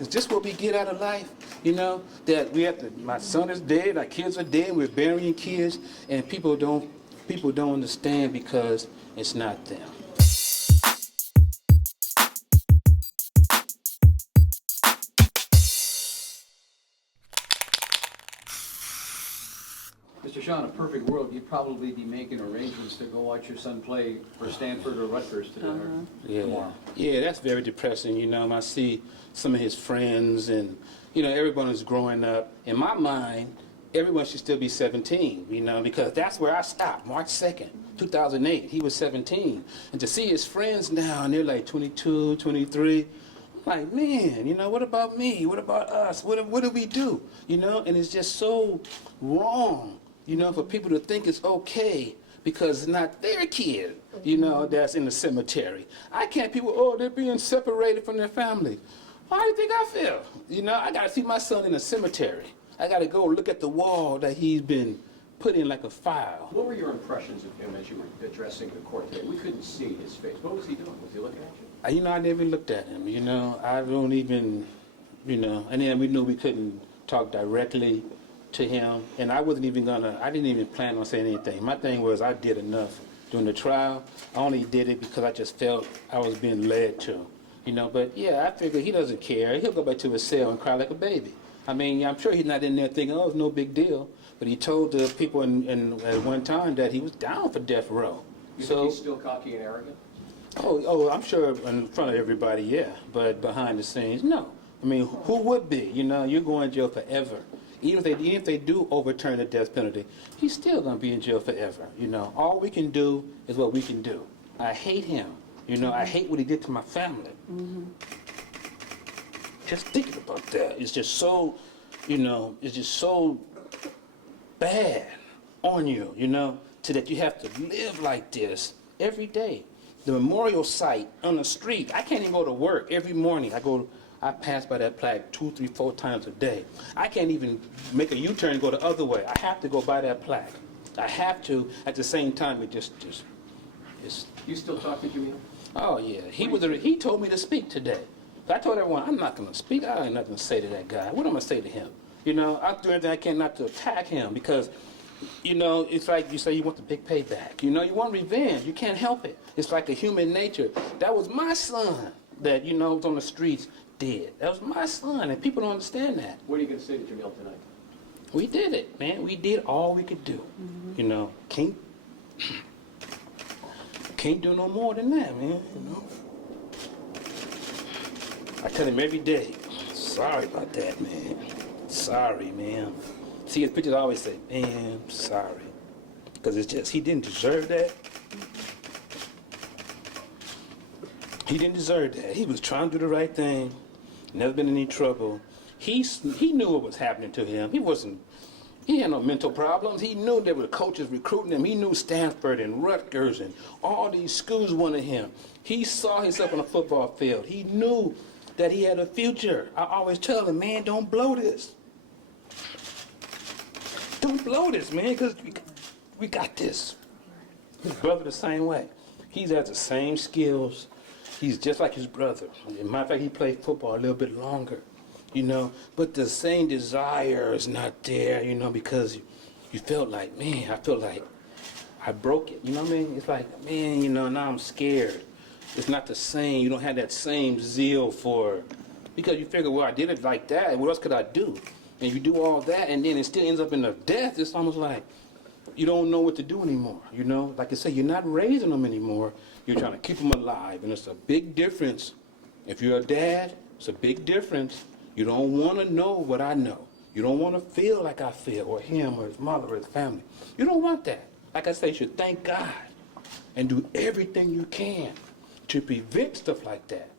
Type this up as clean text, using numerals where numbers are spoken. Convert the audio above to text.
is this what we get out of life? You know, that we have to, my son is dead, our kids are dead, we're burying kids, and people don't understand because it's not them. Mr. Shaw, in a perfect world, you'd probably be making arrangements to go watch your son play for Stanford or Rutgers tomorrow. Yeah, that's very depressing. You know, I see some of his friends and, you know, everyone is growing up. In my mind, everyone should still be 17, you know, because that's where I stopped, March 2nd, 2008. He was 17. And to see his friends now, and they're like 22, 23, I'm like, man, you know, what about me? What about us? What do we do? You know, and it's just so wrong, you know, for people to think it's okay because it's not their kid, you know, that's in the cemetery. I can't, people, oh, they're being separated from their family. How do you think I feel? You know, I got to see my son in a cemetery. I got to go look at the wall that he's been put in like a file. What were your impressions of him as you were addressing the court today? We couldn't see his face. What was he doing? Was he looking at you? You know, I never looked at him, you know. I don't even, you know, and then we knew we couldn't talk directly to him, and I wasn't even I didn't even plan on saying anything. My thing was I did enough during the trial. I only did it because I just felt I was being led to, you know. But yeah, I figured he doesn't care. He'll go back to his cell and cry like a baby. I mean, I'm sure he's not in there thinking, oh, it's no big deal. But he told the people at one time that he was down for death row. You think he's still cocky and arrogant? Oh, I'm sure in front of everybody, yeah. But behind the scenes, no. I mean, who would be? You know, you're going to jail forever. Even if they do overturn the death penalty, he's still going to be in jail forever. You know, all we can do is what we can do. I hate him. You know, I hate what he did to my family. Mm-hmm. Just thinking about that, it's just so, you know, it's just so bad on you, you know, to that you have to live like this every day. The memorial site on the street, I can't even go to work every morning. I pass by that plaque 2, 3, 4 times a day. I can't even make a U-turn and go the other way. I have to go by that plaque. I have to. At the same time, it's. You still talk to Jamiel? Oh yeah, he told me to speak today. I told everyone I'm not going to speak. I ain't nothing to say to that guy. What am I going to say to him? You know, I'll do everything I can not to attack him because, you know, it's like you say you want the big payback. You know, you want revenge. You can't help it. It's like a human nature. That was my son that, you know, was on the streets dead. That was my son, and people don't understand that. What are you going to say to Jamiel tonight? We did it, man. We did all we could do. Mm-hmm. You know, can't do no more than that, man. You know. I tell him every day, sorry about that, man. Sorry, man. See, his pictures always say, man, sorry. Because it's just, he didn't deserve that. He didn't deserve that. He was trying to do the right thing. Never been in any trouble. He knew what was happening to him. He had no mental problems. He knew there were coaches recruiting him. He knew Stanford and Rutgers and all these schools wanted him. He saw himself on a football field. He knew that he had a future. I always tell him, man, don't blow this. Don't blow this, man, because we got this. His brother the same way. He has the same skills. He's just like his brother. As a matter of fact, he played football a little bit longer, you know, but the same desire is not there, you know, because you felt like, man, I felt like I broke it, you know what I mean? It's like, man, you know, now I'm scared. It's not the same. You don't have that same zeal for, because you figure, well, I did it like that, and what else could I do? And you do all that, and then it still ends up in a death. It's almost like you don't know what to do anymore, you know? Like I say, you're not raising them anymore. You're trying to keep them alive, and it's a big difference. If you're a dad, it's a big difference. You don't want to know what I know. You don't want to feel like I feel, or him, or his mother, or his family. You don't want that. Like I say, you should thank God and do everything you can to prevent stuff like that.